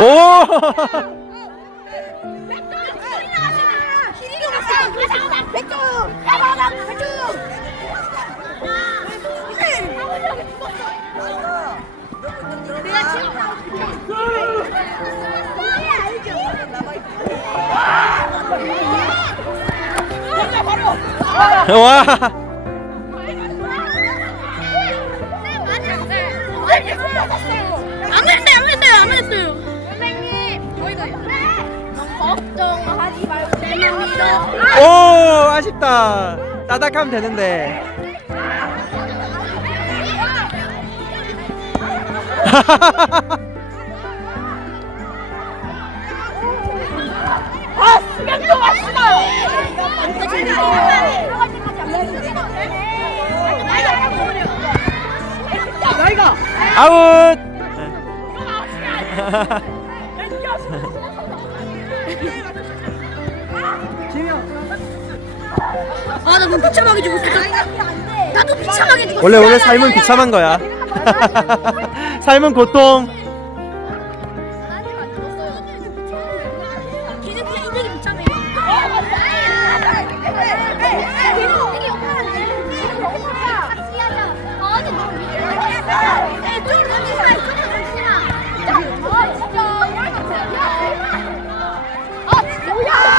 오! 길이가 갔어. 오! 아쉽다. 따닥하면 되는데. 아, 수명도 왔어. 나이가. 아웃! 아, 나도 비참하게 죽었어. 나도 비참하게 죽었어. 원래 원래 삶은 비참한 거야. 삶은 고통.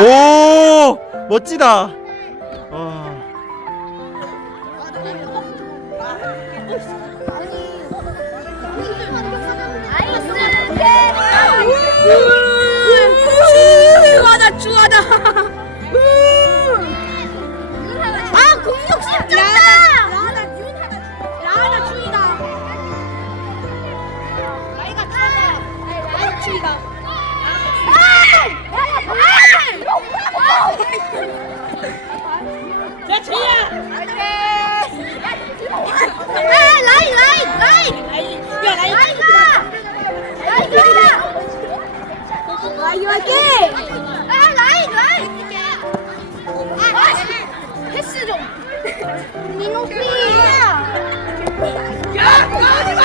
오! 멋지다. 와. 추하다 추하다 아 공격 진짜다 라나 라나 추이다 라이가 추이다 라이가 추이다 야 여기. 아, 라인 라인. 아, 아, 패스 좀. 민호 씨. 야, 야, 야.